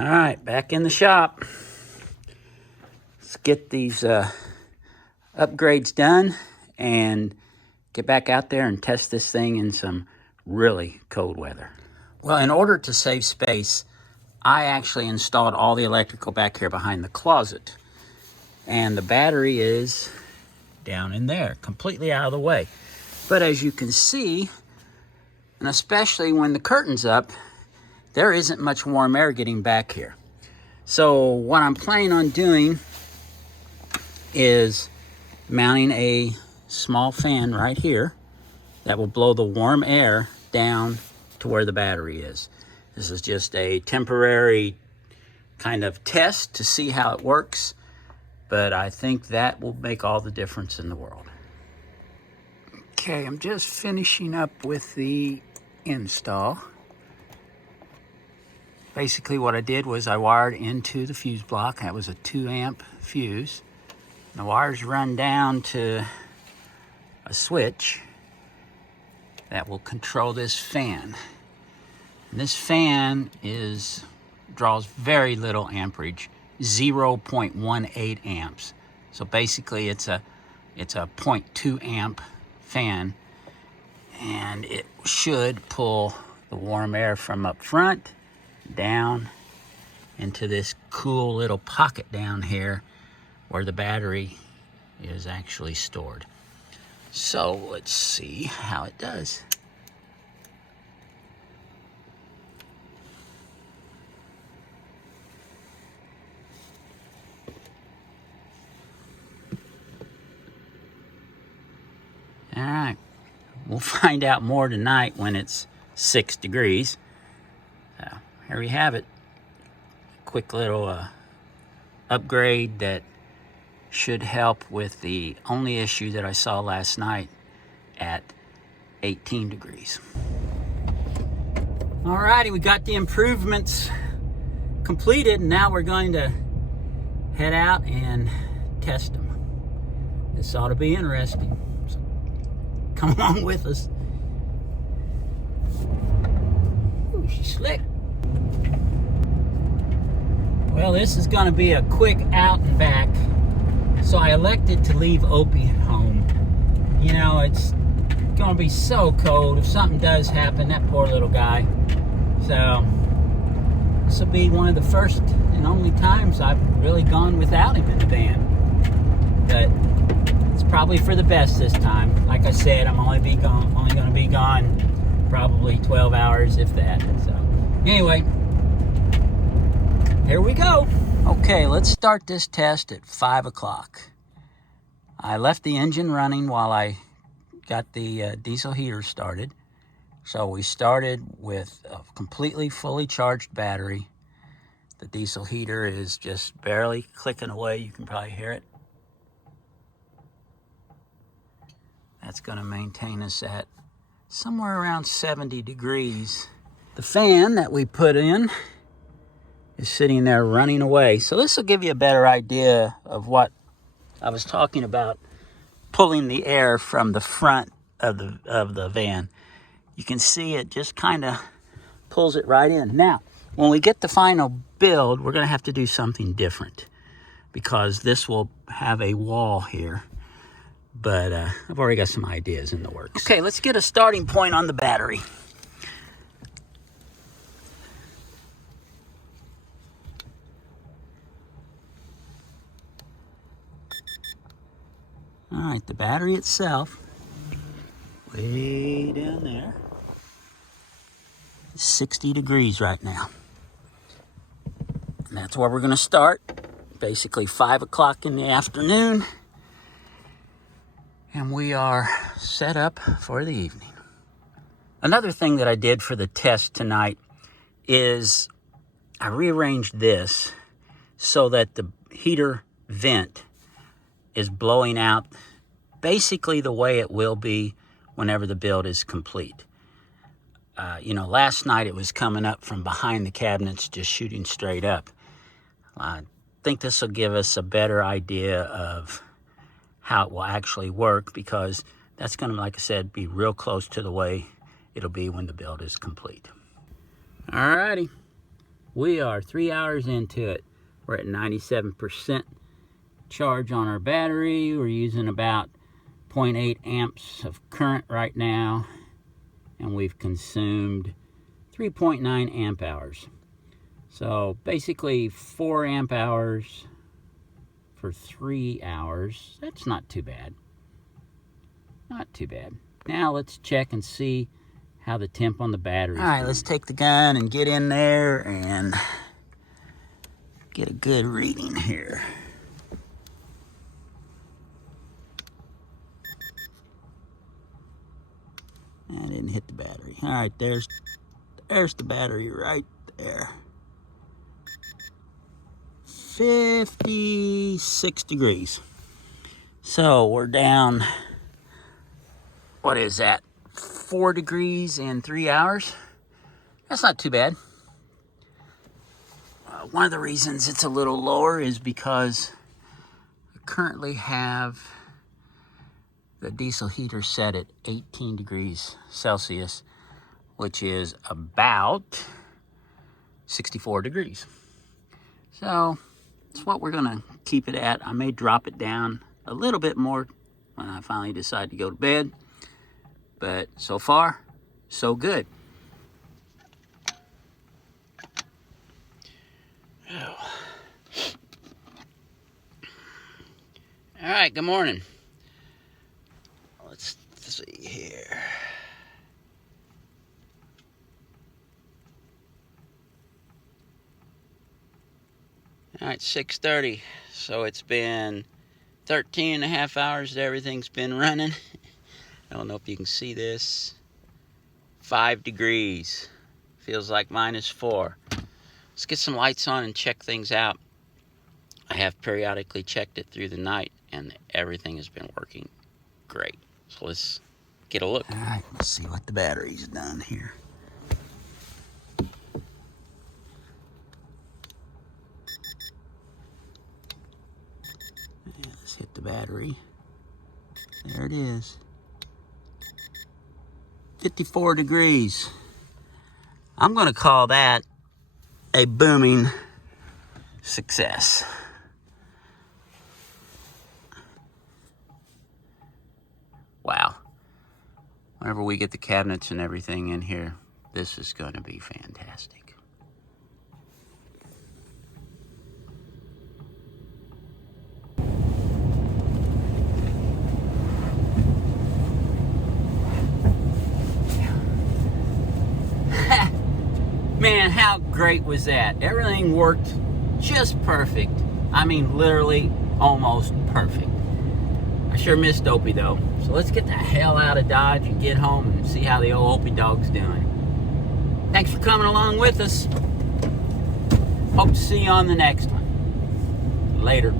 All right, back in the shop. Let's get these upgrades done and get back out there and test this thing in some really cold weather. Well, in order to save space, I actually installed all the electrical back here behind the closet. And the battery is down in there, completely out of the way. But as you can see, and especially when the curtain's up, there isn't much warm air getting back here. So what I'm planning on doing is mounting a small fan right here that will blow the warm air down to where the battery is. This is just a temporary kind of test to see how it works, but I think that will make all the difference in the world. Okay, I'm just finishing up with the install. Basically what I did was I wired into the fuse block. That was a 2 amp fuse. The wires run down to a switch that will control this fan. And this fan draws very little amperage, 0.18 amps. So basically it's a 0.2 amp fan, and it should pull the warm air from up front down into this cool little pocket down here where the battery is actually stored. So let's see how it does. All right, we'll find out more tonight when it's 6 degrees. So here we have it. Quick little upgrade that should help with the only issue that I saw last night at 18 degrees. All righty, we got the improvements completed. Now we're going to head out and test them. This ought to be interesting. So come along with us. Ooh, she's slick. Well, this is going to be a quick out and back. So I elected to leave Opie at home. You know, it's going to be so cold. If something does happen, that poor little guy. So this will be one of the first and only times I've really gone without him in the van. But it's probably for the best this time. Like I said, I'm only going to be gone probably 12 hours, if that. So anyway, here we go. Okay, let's start this test at 5 o'clock. I left the engine running while I got the diesel heater started. So we started with a completely fully charged battery. The diesel heater is just barely clicking away. You can probably hear it. That's going to maintain us at somewhere around 70 degrees. The fan that we put in is sitting there running away. So this will give you a better idea of what I was talking about, pulling the air from the front of the van. You can see it just kind of pulls it right in. Now, when we get the final build, we're going to have to do something different because this will have a wall here. But I've already got some ideas in the works. Okay, let's get a starting point on the battery. All right, the battery itself, way down there, is 60 degrees right now. And that's where we're going to start, basically 5 o'clock in the afternoon. And we are set up for the evening. Another thing that I did for the test tonight is I rearranged this so that the heater vent is blowing out basically the way it will be whenever the build is complete. You know, last night it was coming up from behind the cabinets, just shooting straight up. I think this will give us a better idea of how it will actually work, because that's going to, like I said, be real close to the way it'll be when the build is complete. All righty. We are 3 hours into it. We're at 97% charge on our battery. We're using about 0.8 amps of current right now, and we've consumed 3.9 amp hours. So basically 4 amp hours for 3 hours. That's not too bad. Not too bad. Now let's check and see how the temp on the battery is. All right, let's take the gun and get in there and get a good reading here. I didn't hit the battery. All right, there's the battery right there. 56 degrees. So we're down, what is that? 4 degrees in 3 hours. That's not too bad. One of the reasons it's a little lower is because I currently have the diesel heater set at 18 degrees Celsius, which is about 64 degrees. So that's what we're gonna keep it at. I may drop it down a little bit more when I finally decide to go to bed. But so far, so good. Oh. All right, good morning. Let's see here. All right, 6:30. So it's been 13 and a half hours that everything's been running. I don't know if you can see this. 5 degrees. Feels like -4. Let's get some lights on and check things out. I have periodically checked it through the night, and everything has been working great. So let's get a look. All right, let's see what the battery's done here. Yeah, let's hit the battery. There it is. 54 degrees. I'm going to call that a booming success. Wow. Whenever we get the cabinets and everything in here, this is going to be fantastic. Man, how great was that? Everything worked just perfect. I mean, literally almost perfect. I sure missed Opie though. So let's get the hell out of Dodge and get home and see how the old Opie dog's doing. Thanks for coming along with us. Hope to see you on the next one. Later.